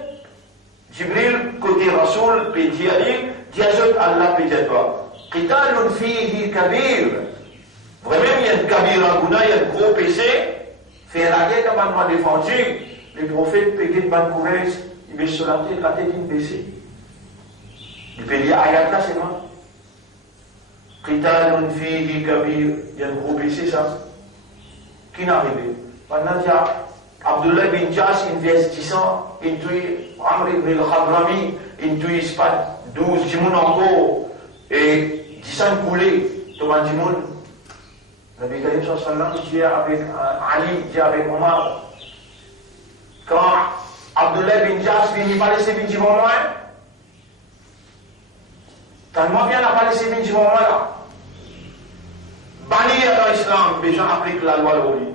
Jibril, côté Rasoul, peut dire, jazat Allah peut dire toi. Qitalun fihi kabir. Vraiment, il y a une kabira guna, il y a un gros PC. Fait la guerre dans le mois défendu. Les prophètes péquent de Ban Quraysh, ils baissent sur la tête, la tête d'une PC. Il peut dire ayat là, c'est moi. Qitalun fihi kabir, il y a un gros PC ça. Qui n'est arrivé? Maintenant, il y a Abdullah bin Jahsh investissant, Amr ibn al-Khadrami, intuit pas 12 jimoun encore, et 10 ans coulés, Thomas jimoun. Nabi Karim sallallahu dit avec Ali, dit avec Omar. Quand Abdullah bin Jahsh finit pas laisser bin jimoun loin, tellement bien n'a pas laissé bin jimoun loin là. Banni dans l'islam, les gens appliquent la loi au lit.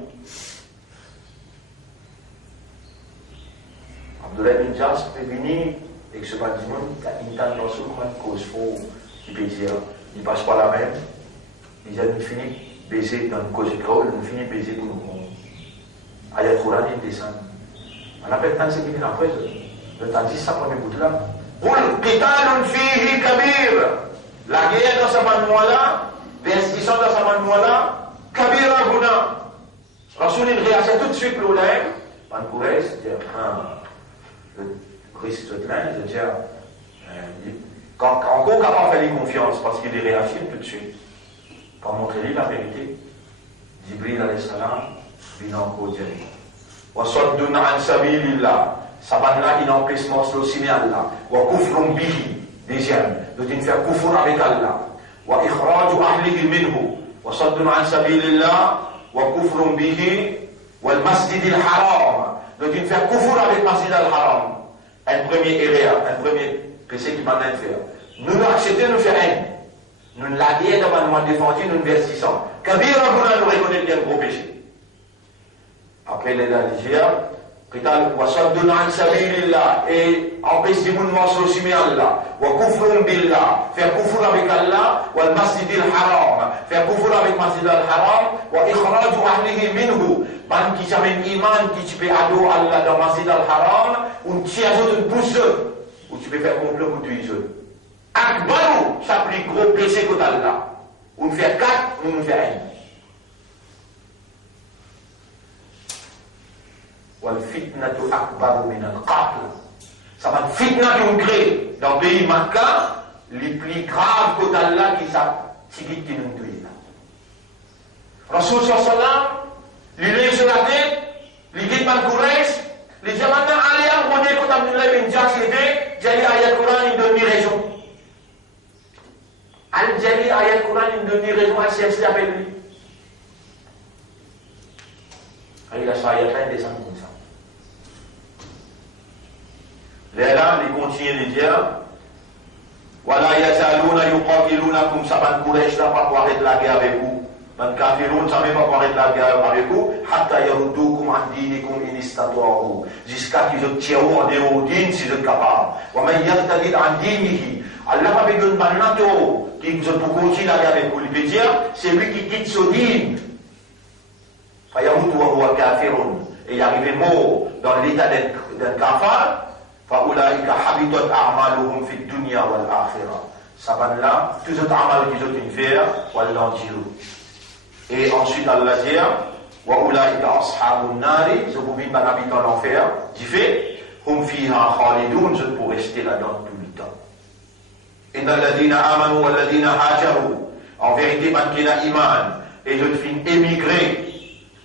Abdullah bin Jahsh peut venir avec ce bâtiment, il tente dans ce coin de cause faux, il peut dire, il passe pas la même, il a fini baiser dans une cause de creux, il finit baiser pour nous. Ayat Quran, il descend. On appelle tant c'est minutes après, le temps 10, ça premier bout de là. Qul qitalun fihi kabir. La guerre dans ce moment-là, l'investissement dans ce moment-là, kabira guna. Rasoul il réagit tout de suite l'olève, Ban Quraysh dit, Christ de là, je veux dire, quand on capable de faire confiance parce qu'il réaffirme tout de suite, pour montrer la vérité, Jibril alayhi salam, vient encore dire, وَصَدُّنَ عَنْ سَبِيلِ اللَّهِ, Sabanla il empêche le ciné Allah, wa kufrun bihi, deuxième, de faire kufur avec Allah, wa ikhraju ahlihi minhu, wa saddun an sabilillah, wa kufrun bihi, wal masjid al-haram, de faire kufur avec masjid al-haram. Un premier erreur, un premier péché qui m'a fait faire. Nous nous achetons, nous faisons rien. Nous ne l'avons pas nous défendu, nous ne versissons. Kabir Rabbuna nous reconnaît qu'il y a un gros péché. Après les Algériens, وَصَدٌّ عَنْ سَبِيلِ اللَّهِ, et empêche du monde de s'associer à Allah, وَكُفْرٌ بِاللَّهِ, faire kufr avec Allah, وَالْمَسْجِدِ الْحَرَامِ, faire kufr avec Masjid al-Haram, وَإِخْرَاجُ أَهْلِهِ مِنْهُ, ban qui s'amène iman, qui tu peux adorer Allah dans Masjid al-Haram, ou tu as une pousse, ou tu peux faire complot pour tuer eux. Akbarou, ça plus gros péché que Allah. Ou nous fait 4, ou nous fait 1. والفتنة أكبر من القتل. Ça va être fitna qu'on crée dans le pays Makkah, les plus graves que d'Allah qui s'agit qui nous tue. Rasul sallam, il est sur la tête, il dit man Quraysh, les gens maintenant allez à Rodé quand Abdullah bin Jash était, j'allais à ayat Quran une demi-raison. Al-Jali ayat Quran une demi-raison à chercher avec lui. Il a sa ayat-là descend comme ça. Là, il continue de dire Wala yazaluna yuqatilunakum, saban Quraysh n'a pas pouvoir être la guerre avec vous. Man kafirun, ça ne va pas pouvoir être la guerre avec vous. Hatta yaruddukum an dinikum in istata'u. Jusqu'à qu'ils vous tirent en dehors du din si vous êtes capable. Wa man yartadid an dinihi. Allah va vous donner un mandato qui vous pour continuer la guerre avec vous. Il veut dire, c'est lui qui quitte son din. Fayamut wa huwa kafirun. Et il arrive mort dans l'état d'un kafir. فَأُولَٰئِكَ حَبِطَتْ أَعْمَالُهُمْ فِي الدُّنْيَا وَالْآخِرَةِ. Saban-là, tous les amal qu'ils ont fait, wallah dieu. Et ensuite Allah dit, وَأُولَٰئِكَ أَصْحَابُ النَّارِ, je vous dis pas habitant l'enfer, dit fait, hum fiha khalidun, je pour rester là-dedans tout le temps. Inna alladhina amanu walladhina hajaru, en vérité, man qui a iman, et je fin émigré,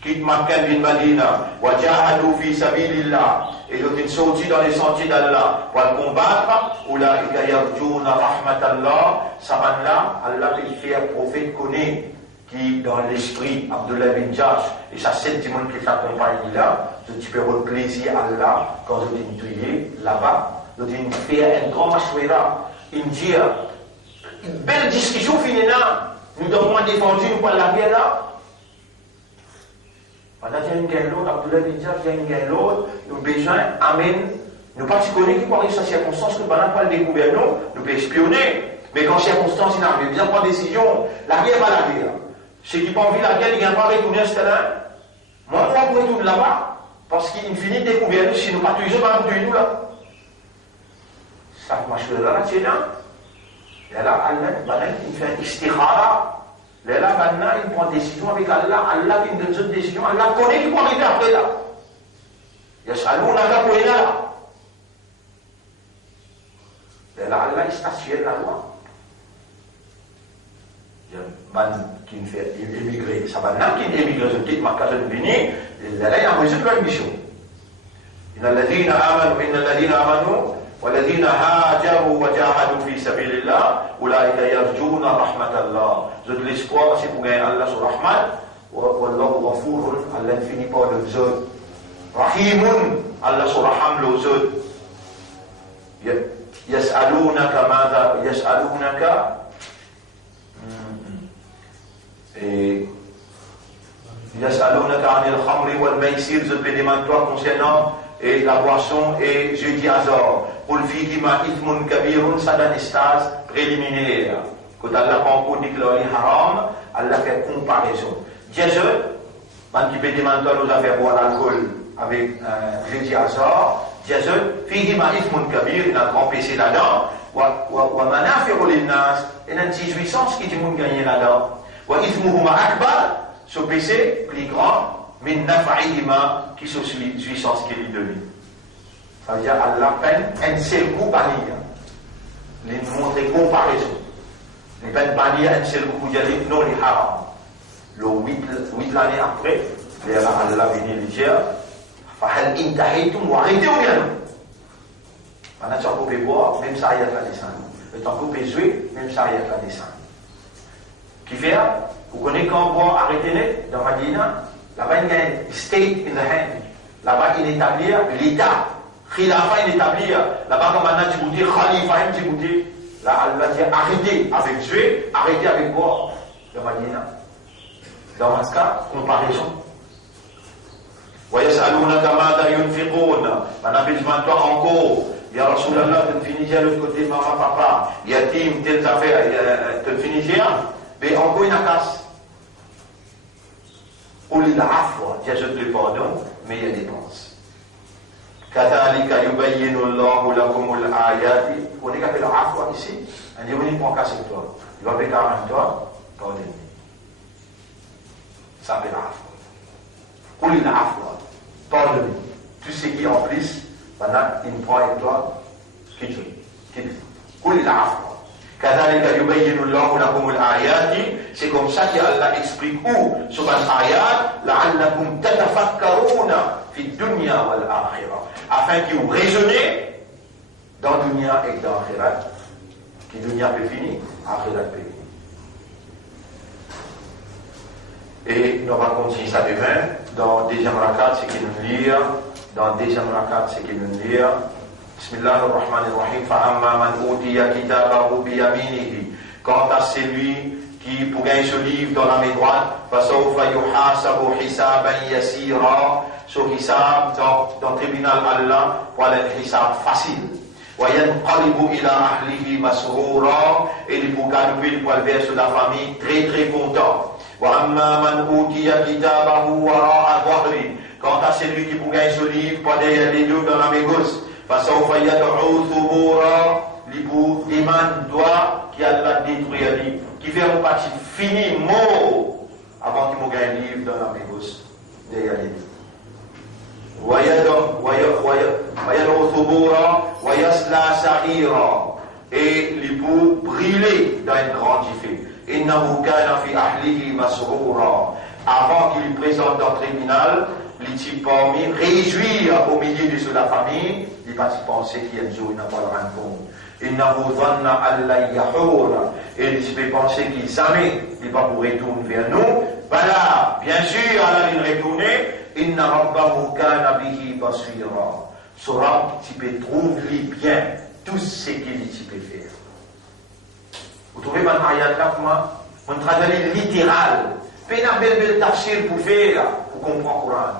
quitte Makkah bin Madina, wa jahadu fi sabilillah, et l'autre sorti dans les sentiers d'Allah pour le combattre, ulaika yarjuna rahmatallah, saban-là, Allah peut faire prophète connaît, qui dans l'esprit, Abdullah bin Jash, et ça c'est le monde qui s'accompagne là, tu peux avoir plaisir à Allah, quand je t'ai tué là-bas, je t'ai fait un grand machouera, il me dit, une belle discussion finie là, nous devons défendu, nous pas la guerre là. Pendant qu'il y a une guerre l'autre, Abdullah bin Jash, il y a une guerre l'autre, nous avons besoin, amen, nous pas se connaître qui pour arriver à cette circonstance, que pendant qu'on découvert nous pouvons espionner. Mais quand circonstance, il n'arrive bien pas de décision, la guerre va la guerre. Ceux qui n'ont pas envie de la guerre, ils ne viennent pas retourner à ce terrain. Moi, on va retourner là-bas, parce qu'il finit de découvrir nous, si nous ne pas tous les pas nous là. Ça marche là, c'est là. Et là, Allah, il fait un istikhara. Là, maintenant, il prend une décision avec Allah. Allah qui donne une décision. Allah connaît qui peut arriver après là. Yas'alouna Allah pour là. Là, Allah, il stationne la loi. Il y a un man qui fait émigrer. Ça va là, qui émigre, je dis, ma case de venir. Là, il a résolu la mission. Inna alladhina amanu. والذين هاجروا وجاهدوا في سبيل الله أولئك يرجون رحمة الله. Je de l'espoir, c'est pour gagner Allah sur Rahman. Wallahu ghafurun, Allah ne finit pas de vous. Rahimun, Allah sur Raham le zod. Yas'alunaka madha, yas'alunaka. Yas'alunaka anil khamri wal maisir, je te demande toi concernant et la boisson et jeudi azor. Pour le figima ithmun kabirun, ça donne une stase préliminaire. Quand Allah prend dit que le haram, Allah fait comparaison. Jésus, quand il peut demander nous a fait boire l'alcool avec jeudi azor, Jésus, figima ithmun kabir, il a un grand péché là-dedans, wa manafiru linnas, il y a une jouissance qui dit monde gagner là-dedans. Wa ithmuhuma akbar, ce péché plus grand, min nafa'ihima, qui sont jouissance qui lui donne. Ça veut dire Allah peine un seul coup banir. Il nous montre comparaison. Il peine banir un seul coup, il dit non, il haram. Le 8 l'année après, Allah vient lui dire Fahal intahaytum wa arrêtez ou bien non. Maintenant, tu as coupé boire, même ça y est la descente. Tu as coupé jouer, même ça y est la descente. Qui fait, vous connaissez quand on boit arrêtez dans Madina, là-bas il y a un state in the hand. Là-bas il établit l'État. Khilafa il établit. Là-bas quand maintenant tu goûtes, Khalifa tu goûtes. Là Allah dit arrêtez avec jouer, arrêtez avec boire. Dans Madina. Dans ce cas, comparaison. وَيَسْأَلُونَكَ مَاذَا يُنْفِقُونَ. Maintenant, demande-toi encore. Ya Rasulallah, tu le Finistère, l'autre côté, maman, papa. Yatim, telles affaires, tu le Finistère. Mais encore une casse. Ou l'afwa, tu ajoutes le pardon, mais il y a des dépenses. كَذَلِكَ يُبَيِّنُ اللَّهُ لَكُمُ الْآيَاتِ. Vous connaissez qu'appelle l'afwa ici? On dit, oui, il prend casse avec toi. Il va payer 40 toi, pardonne. Ça s'appelle l'afwa. قل العفو pardonne tout ce qui est en plus maintenant il prend avec toi qu'il قل العفو كذلك يبين الله لكم الآيات. C'est comme ça qu'Allah explique où sur l'ayat لعلكم تتفكرون في الدنيا والآخرة afin que vous raisonnez dans dunya et dans akhirat. Que dunya peut finir, akhirat peut finir. Et nous allons continuer ça demain. Dans deuxième rakat, c'est qu'il nous lit. Dans deuxième rakat, c'est qu'il nous lit. Bismillah ar-Rahman ar-Rahim. Fa'amma man utiya kitabahu biyaminihi. Quant à celui qui, pour gagner ce livre dans la main droite, fasawfa yuhasabu hisaban yasira. Ce hisab dans le tribunal Allah, pour un hisab facile. وَيَنْقَلِبُ إِلَىٰ أَهْلِهِ مَسْرُورًا. Et il pour gagner pour le vers de la famille très très content. وَأَمَّا مَنْ أُوتِيَ كِتَابَهُ وَرَاءَ ظَهْرِهِ. Quant à celui qui pour gagner ce livre, pas derrière les deux dans la main gauche, فَسَوْفَ يَدْعُو ثُبُورًا. Il pour demande toi qui a la détruit un livre, qui fait un parti fini, mort, avant qu'il me gagne un livre dans la main gauche, derrière les deux. وَيَدْعُو ثُبُورًا وَيَسْلَى سَعِيرًا. Et il pour brûler dans un grand feu. إنه كان في أهله مسرورا. Avant qu'il présente dans le tribunal, il s'y parmi réjouir au milieu de la famille, il va s'y penser qu'il y a un jour, il n'a pas le rencontre. إنه ظن أن لن يحور. Et il peut penser qu'il jamais il va pour retourner vers nous. Voilà, bien sûr, Allah il retourne. إن ربه كان به بصيرا. Ce Rabb, tu peux trouver bien tout ce qu'il peut faire. Vous trouvez mon ayat là comment on traduit littéral. Pas un bel tafsir pour faire, pour comprendre le Coran.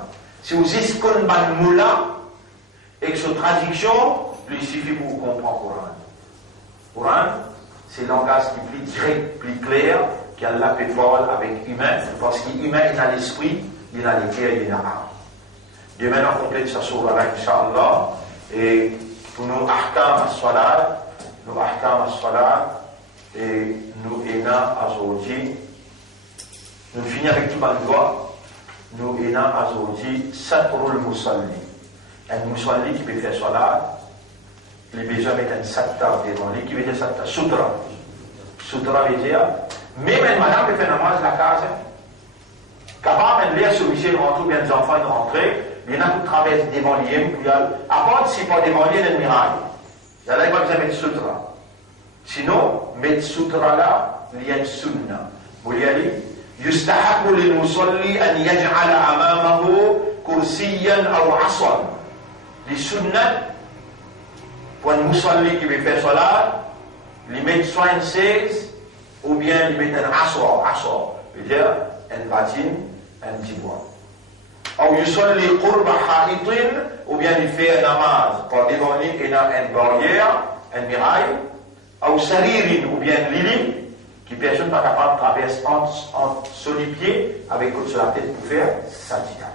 Si vous dites qu'on ban moula et que cette traduction, il suffit pour comprendre le Coran. Coran, c'est le langage qui est plus direct, plus clair, qu'Allah peut parler avec l'humain, parce que l'humain il a l'esprit, il a les cœurs, il a l'âme. Demain on complète sa surah là, Inch'Allah, et pour nous ahkam as-salat, et nous ena aujourd'hui, nous finissons avec tout le doigt, nous ena aujourd'hui satrul musalli. Un musalli qui peut faire salat, il peut déjà mettre un sattar devant lui, qui veut dire sattar, sutra. Sutra veut dire, même une madame peut faire namaz la case, capable de lire sur Michel rentre, bien des enfants rentrés, il y en a qui traversent devant lui, puis à part si pas devant lui, il y a un miracle. Il y a là, il va besoin mettre sutra. Sinon, mettre sutra là, il y a une sunna. Vous y allez? يستحق للمصلي أن يجعل أمامه كرسيا أو عصا. Les sunnat, pour un musalli qui veut faire salat, il met soit une chaise, ou bien il met un aswa, c'est-à-dire un batin, un petit bois. Ou yusalli qurba ha'itin, ou bien il fait un namaz, par devant lui, il a une barrière, un mirail, ou saririn, ou bien lili, qui personne pas capable de traverser entre sur les pieds, avec sur la tête pour faire sajda.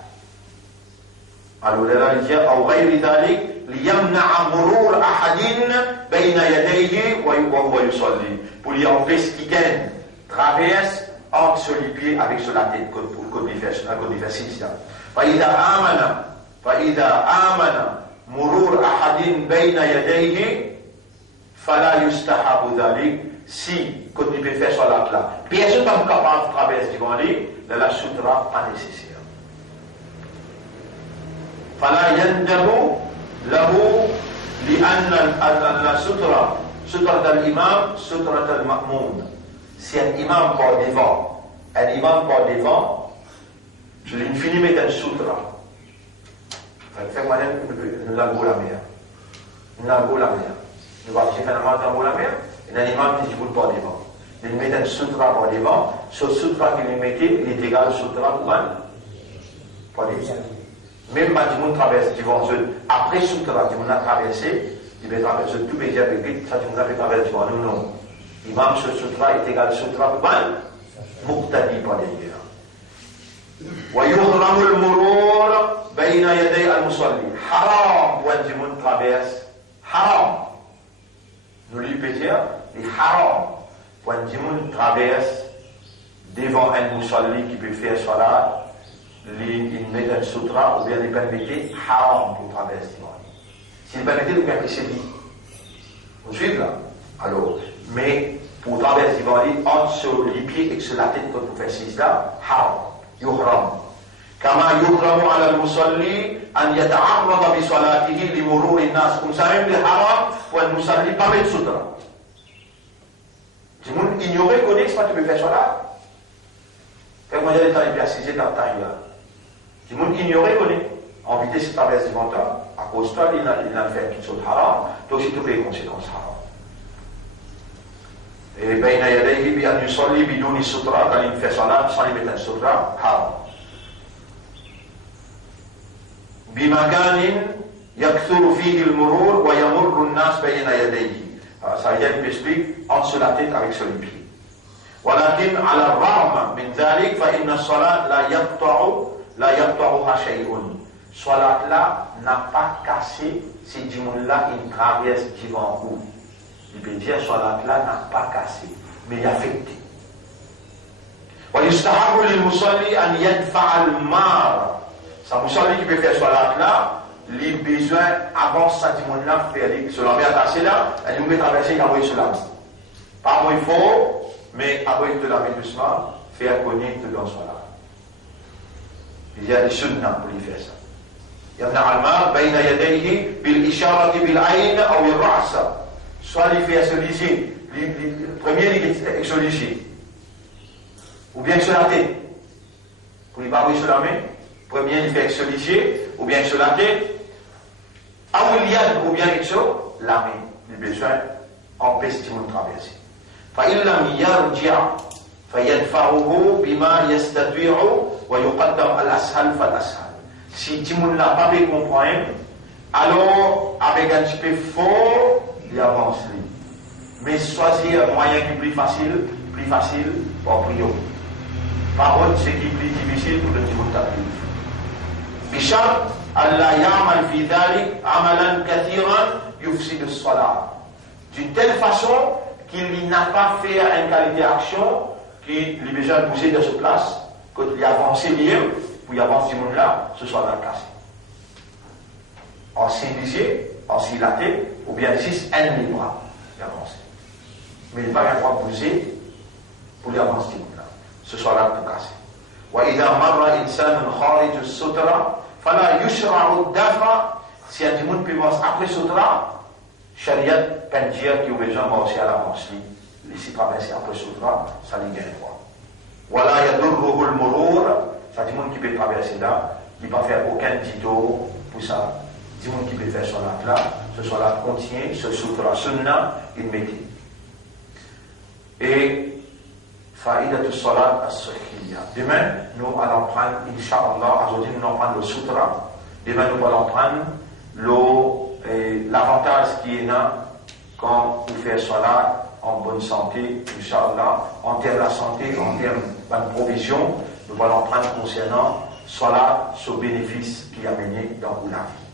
Alors là, il dit, أو غير ذلك ليمنع مرور أحد بين يديه وهو يصلي. Pour lui empêcher quelqu'un traverse entre sur les pieds avec sur la tête pour qu'on lui fasse sajda. فإذا آمن مرور أحد بين يديه فلا يستحب ذلك. Si, quand il peut faire salat là, personne n'est capable de traverser devant lui, la sutra pas nécessaire. فلا يندب له لأن السترة سترة الإمام سترة المأموم. Si un imam part devant, l'infini met un sutra. Fais-moi une langue la mer. Une langue la mer. Nous allons faire un langue la mer. Et un imam qui ne pas devant. Il met un sutra par devant. Ce sutra qu'il mettait, il est égal au sutra pour un. Pas devant. Même quand il traverse devant eux, après sutra, il a traversé, il va traverser tout le pays avec lui, ça il a fait traverser devant nous, non. Imam, ce sutra est égal au sutra pour un. Muqtadi par derrière. ويحرم المرور بين يدي المصلي. حرام وان جمون traverse. حرام. Nous lui pétons, les haram. Quand Jimoun traverse devant un musalli qui peut faire salat, il met un sutra ou bien il permettait haram pour traverser. S'il permettait, il permettait c'est lui. Vous suivez là? Alors, mais pour traverser devant lui, entre les pieds et sur la tête, quand vous faites cela, haram. يحرم كما يحرم على المصلي أن يتعرض بصلاته لمرور الناس. Comme ça même le haram pour un musalli pas mettre sutra. Si vous ignorez qu'on est, c'est pas que tu peux faire salat. Quand moi j'ai le temps de préciser dans ta rue. Si vous ignorez qu'on est en vitesse de traverse du menton, à cause de toi, il a fait quelque chose de haram, toi aussi tu peux les conséquences haram. Et بين يديه بأن يصلي بدون سترة quand il fait salat sans y mettre un sutra حرام. بمكان يكثر فيه المرور ويمر الناس بين يديه. Ça vient m'explique entre la tête avec sur les pieds. ولكن على الرغم من ذلك فإن الصلاة لا يقطعها شيء. Salat là n'a pas cassé si Jimoun là il traverse devant vous. Il peut dire que salat là n'a pas cassé, mais il a affecté. ويستحب للمصلي أن يدفع المار. Ça musalli qui peut faire salat là, les besoins avant ça du monde là faire les sur la mer cassée là, et nous met traverser la voie sur la. Pas moins fort, mais après de la mettre doucement, faire connaître dans salat. Il y a des sunnah pour y faire ça. يمنع الماء بين يديه بالإشارة بالعين أو الرأس. Soit il fait exoliger, le premier il est exoliger, ou bien sur la tête. Pour les barrer sur la main, premier il fait exoliger, ou bien sur la tête, ou bien sur la main. Le besoin empêche de traverser. فإن لم يرجع فيدفعه بما يستطيع ويقدم الأسهل فالأسهل. Si Timoun n'a pas pu comprendre, alors avec un petit peu fort, il avance. Mais choisir un moyen qui est plus facile pour prier. Par contre, ce qui est plus difficile pour le niveau de ta vie. بشرط ألا يعمل في ذلك عملا كثيرا يفسد الصلاة. D'une telle façon qu'il n'a pas fait une qualité d'action qui lui besoin de pousser de sa place, quand il avance mieux, pour y avancer monde là, ce soit la casse. En civilisé, en silaté, ou bien juste un des bras d'avancer. Mais il va y avoir pousser pour y avancer monde là. Ce soit là pour casser. وإذا مر إنسان خارج السترة فلا يشرع الدفع. Si un monde peut voir après sutra, Shariat peut dire qu'il y a besoin de aussi à l'avance. Si traverser après sutra, ça lui gagne quoi. ولا يضره المرور. Ça dit monde qui peut traverser là, il ne va faire aucun détour pour ça. Dit monde qui peut faire son acte là, ce soit là contient, ce sutra sunna, il mettait. Et faïda de salat as-sahiyya. Demain, nous allons prendre, Inch'Allah, aujourd'hui nous allons prendre le sutra. Demain, nous allons prendre l'avantage qui est là quand vous faites salat en bonne santé, Inch'Allah, en termes de la santé, en termes de provision. Nous allons prendre concernant salat, ce bénéfice qui a mené dans la vie.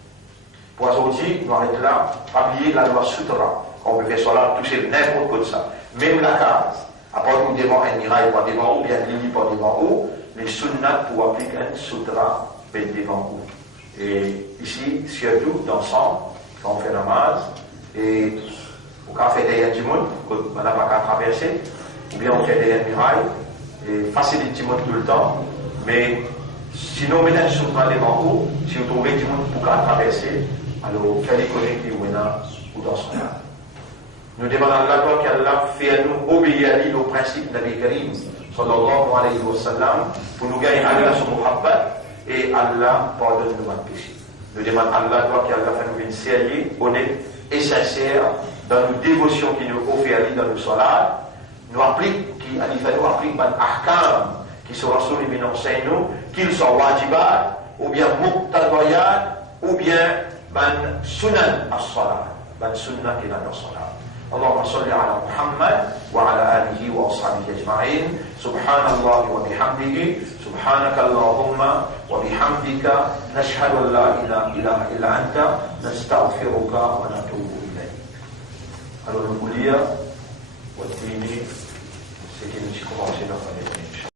Pour aujourd'hui, nous arrêtons là, pas oublier la loi sutra. Quand on peut faire salat, toucher n'importe quoi de ça. Même la case. Après, nous devons un mirail par devant ou bien l'ili par devant ou, les sunnats pour appliquer un sutra devant ou. Et ici, surtout, d'ensemble, quand on fait namaz, et au cas fait des yatimoun, qu'on n'a pas qu'à traverser, ou bien on fait des murailles, et facilite le monde tout le temps, mais sinon, maintenant, sur le haut, si vous trouvez du monde pour traverser, alors faites-les connecter ou dans son âme. Nous demandons à Allah qu'Allah fait à nous obéir à lui au principe de Nabi Karim, sallallahu alayhi wa sallam, pour nous gagner Allah son muhabbat, et Allah pardonne nos péchés. Nous demandons à Allah qu'Allah fasse une sérieux, honnête et sincère dans nos dévotions qui nous offrent à lui dans nos salats, nous applique, qui nous applique des ahkam qui sont Rasoul et enseigne nous, qu'ils soient wajibat, ou bien muqtadayat, ou bien ban sunan as-salat, ban sunnah qui est dans nos salats. اللهم صل على محمد وعلى آله وأصحابه أجمعين سبحان الله وبحمده سبحانك اللهم وبحمدك نشهد أن لا إله إلا أنت نستغفرك ونتوب إليك. Alors le Goulia, c'est qui nous commence dans la